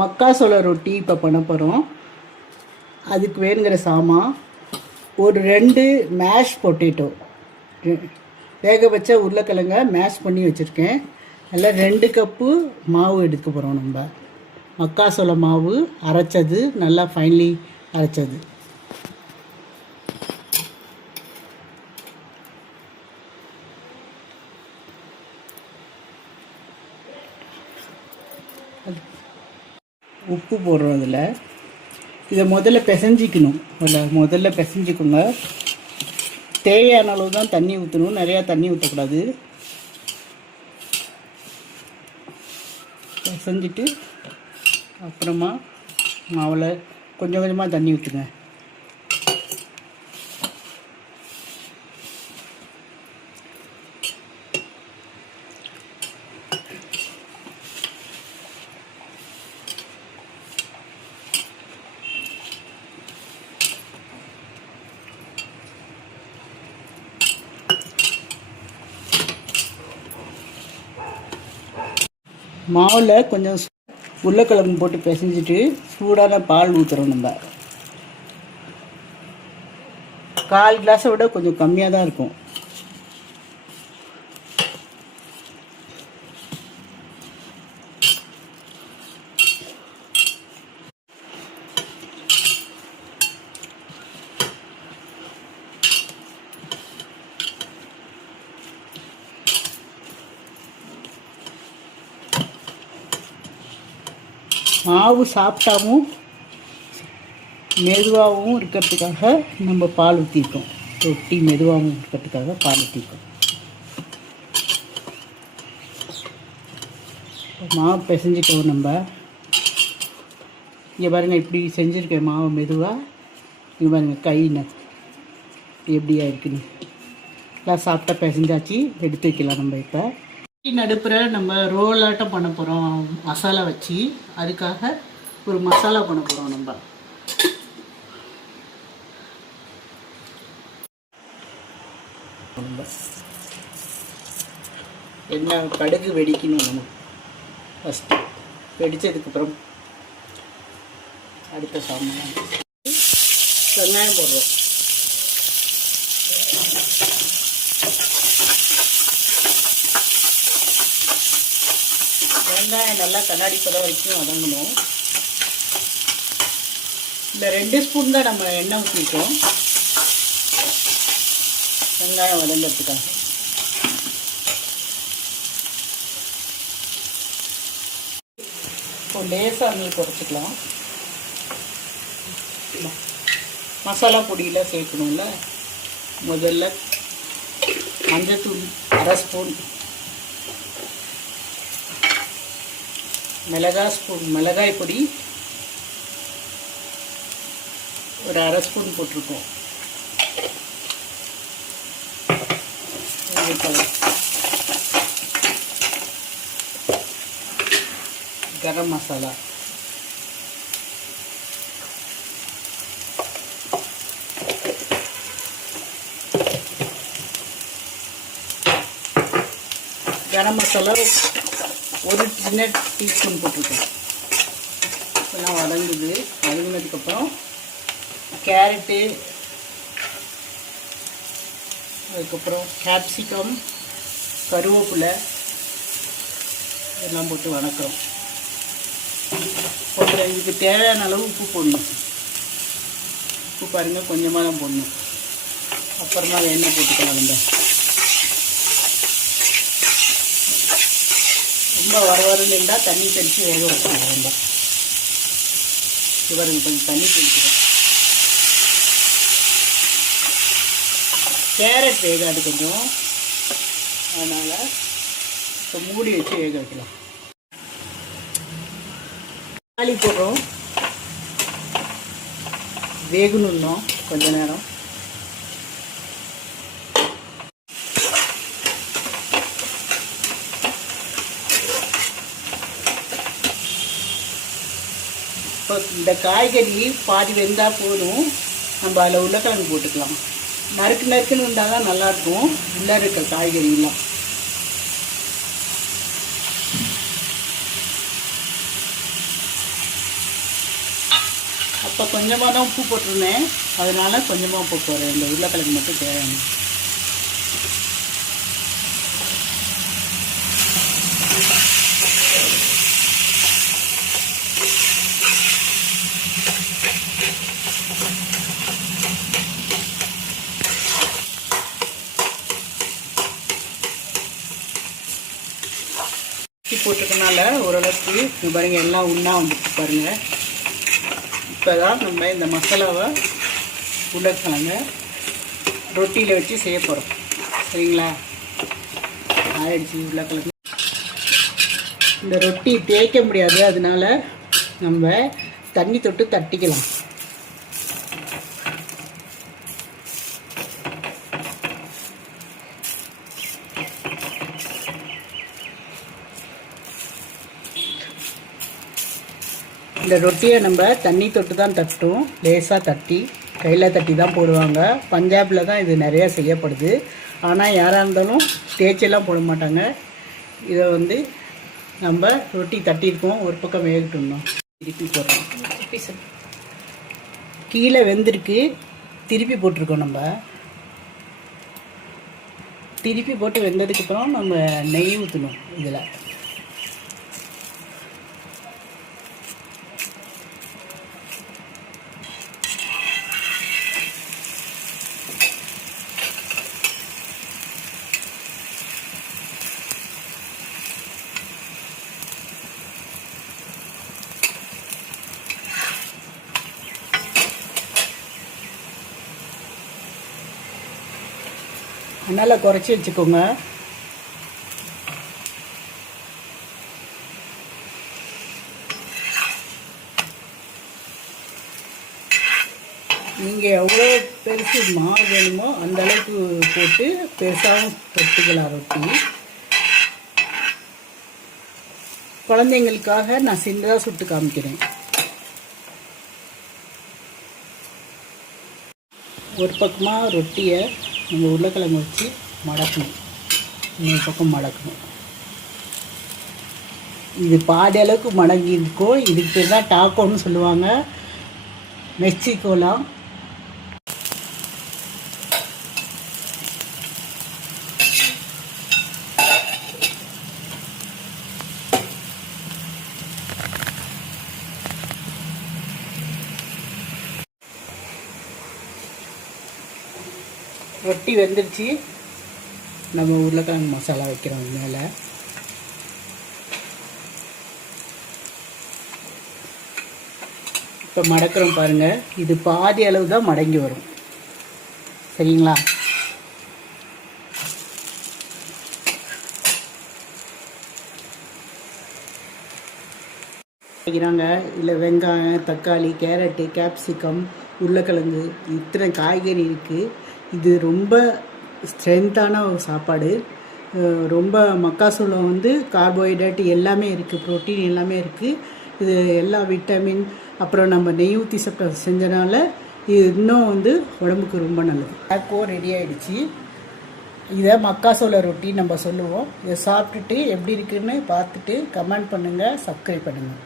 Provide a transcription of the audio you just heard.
மக்காசோள ரொட்டி இப்போ பண்ண போகிறோம். அதுக்கு வேணுங்கிற சாமான் ஒரு 2 மேஷ் பொட்டேட்டோ, வேக வச்ச உருளைக்கிழங்க மேஷ் பண்ணி வச்சுருக்கேன். அதில் 2 கப்பு மாவு எடுக்க போகிறோம். நம்ம மக்காசோள மாவு அரைச்சது, நல்லா ஃபைன்லி அரைச்சது. உப்பு போடுறோம் அதில். இதை முதல்ல பிசைஞ்சிக்கணும். முதல்ல பிசைஞ்சிக்கோங்க. தேவையான அளவு தான் தண்ணி ஊற்றணும், நிறையா தண்ணி ஊற்றக்கூடாது. பிசைஞ்சிட்டு அப்புறமா மாவில் கொஞ்சம் கொஞ்சமாக தண்ணி ஊற்றுங்க. மாவில் கொஞ்சம் உருளைக்கிழங்கு போட்டு பிசைஞ்சிட்டு சூடான பால் ஊற்றுறோம். நம்ம 1/4 கிளாஸை விட கொஞ்சம் கம்மியாக தான் இருக்கும். மாவு சாப்பிட்டாவும் மெதுவாகவும் இருக்கிறதுக்காக நம்ம பால் ஊற்றிருக்கோம். ரொட்டி மெதுவாகவும் இருக்கிறதுக்காக பால் ஊற்றிருக்கோம். மாவு பிசைஞ்சிட்டோம். நம்ம இங்கே பாருங்கள், இப்படி செஞ்சுருக்கேன் மாவு மெதுவாக. இங்கே பாருங்கள் கையில் எப்படியா இருக்குன்னு. எல்லாம் சாப்பிட்டா பிசைஞ்சாச்சு, எடுத்து வைக்கலாம். நம்ம இப்போ நடுப்புற நம்ம ரோலாட்டம் பண்ண போகிறோம் மசாலா வச்சு. அதுக்காக ஒரு மசாலா பண்ண போகிறோம். நம்ம என்ன கடுகு வெடிக்கணும். நம்ம ஃபஸ்ட்டு வெடித்ததுக்கப்புறம் அடுத்த சாமான் வெங்காயம் போடுறோம். வெங்காயம் நல்லா கண்ணாடி பதம் வரைக்கும் வதங்கணும். இந்த 2 ஸ்பூன் தான் நம்ம எண்ணெய் ஊற்றிருக்கோம் வெங்காயம் வதங்கிறதுக்காக. இப்போ லேசாக மீன் குறைச்சிக்கலாம். மசாலா பொடியெலாம் சேர்க்கணும்ல. முதல்ல மஞ்சத்தூள் 1/2 ஸ்பூன், மிளகாய் பொடி ஒரு 1/2 ஸ்பூன் போட்டிருக்கோம். கரம் மசாலா, கரம் மசாலா ஒரு சின்ன டீஸ்பூன் போட்டிருக்கேன். இப்போலாம் வதங்குது. வதங்கினதுக்கப்புறம் கேரட்டு, அதுக்கப்புறம் கேப்சிகம், கருவேப்பிலை எல்லாம் போட்டு வதக்குறோம். அப்புறம் இதுக்கு தேவையான அளவு உப்பு போடணும். உப்பு பாருங்கள், கொஞ்சமாக தான் போடணும். அப்புறமா எண்ணெய் போட்டுக்கலாம். நம்ம ரொம்ப வரவரன்னு இருந்தால் தண்ணி தெளித்து வேக வச்சுக்கலாம். ரொம்ப இவருங்க கொஞ்சம் தண்ணி தெளிக்கிறோம். கேரட் வேகாது கொஞ்சம், அதனால் இப்போ மூடி வச்சு வேக வைக்கலாம். தக்காளி போடுறோம். வேகணும் கொஞ்ச நேரம். இப்போ இந்த காய்கறி பாதி வெந்தால் போதும். நம்ம அதில் உருளைக்கிழங்கு போட்டுக்கலாம். நறுக்குன்னு இருந்தால் தான் நல்லாயிருக்கும். உள்ளே இருக்க காய்கறிலாம் இப்போ கொஞ்சமாக தான் உப்பு போட்டிருந்தேன், அதனால கொஞ்சமாக உப்பு போடுறேன். இந்த உருளைக்கிழங்கு மட்டும் தேவையான. உப்பு போட்டிருக்கனால ஓரளவுக்கு பாருங்கள் எல்லாம் ஒன்றா வந்துட்டு பாருங்கள். இப்போ தான் நம்ம இந்த மசாலாவை உருளைக்கிழங்க ரொட்டியில் வச்சு செய்ய போகிறோம். சரிங்களா? ஆயிடுச்சு உருளைக்கிழங்கு. இந்த ரொட்டி தேய்க்க முடியாது, அதனால நம்ம தண்ணி தொட்டு தட்டிக்கலாம். இந்த ரொட்டியை நம்ம தண்ணி தொட்டு தான் தட்டும், லேசாக தட்டி கையில் தட்டி தான் போடுவாங்க. பஞ்சாபில் தான் இது நிறையா செய்யப்படுது. ஆனால் யாராக இருந்தாலும் தேய்ச்செல்லாம் போட மாட்டாங்க. இதை வந்து நம்ம ரொட்டி தட்டியிருக்கோம், ஒரு பக்கம் வேகட்டும்னோம். திருப்பி போடுறோம். கீழே வெந்திருக்கு, திருப்பி போட்டிருக்கோம். நம்ம திருப்பி போட்டு வெந்ததுக்கப்புறம் நம்ம நெய் ஊற்றணும். இதில் நல்லா குறைச்சி வச்சுக்கோங்க. நீங்கள் எவ்வளோ பெருசு மாவு வேணுமோ அந்த அளவுக்கு போட்டு பெருசாகவும் தொட்டுக்கலாம் ரொட்டி. குழந்தைங்களுக்காக நான் சின்னதாக சுட்டு காமிக்கிறேன். ஒரு பக்கமாக ரொட்டியை நம்ம உருளைக்கிழங்கு வச்சு மடக்கணும், இன்னொரு பக்கம் மடக்கணும். இது பாதி அளவுக்கு மடங்கி இருக்கும். இதுக்கு பேர் தான் டாக்கோன்னு சொல்லுவாங்க மெக்சிகோலாம். ரொட்டி வெந்துருச்சு. நம்ம உருளைக்கிழங்கு மசாலா வைக்கிறோம் மேலே. இப்போ மடக்கிறோம் பாருங்கள். இது பாதி அளவு தான் மடங்கி வரும். சரிங்களா? வைக்கிறாங்க. இல்லை வெங்காயம், தக்காளி, கேரட்டு, கேப்சிகம், உருளைக்கிழங்கு, இத்தனை காய்கறி இருக்குது. இது ரொம்ப ஸ்ட்ரென்த்தான ஒரு சாப்பாடு. ரொம்ப மக்காசோளம் வந்து கார்போஹைட்ரேட் எல்லாமே இருக்குது, ப்ரோட்டீன் எல்லாமே இருக்குது. இது எல்லா விட்டமின், அப்புறம் நம்ம நெய் ஊற்றி செஞ்சனால இது இன்னும் வந்து உடம்புக்கு ரொம்ப நல்லது. டாக்கோ ரெடி ஆகிடுச்சு. இதை மக்காசோள ரொட்டி நம்ம சொல்லுவோம். இதை சாப்பிட்டுட்டு எப்படி இருக்குன்னு பார்த்துட்டு கமெண்ட் பண்ணுங்கள், சப்ஸ்கிரைப் பண்ணுங்கள்.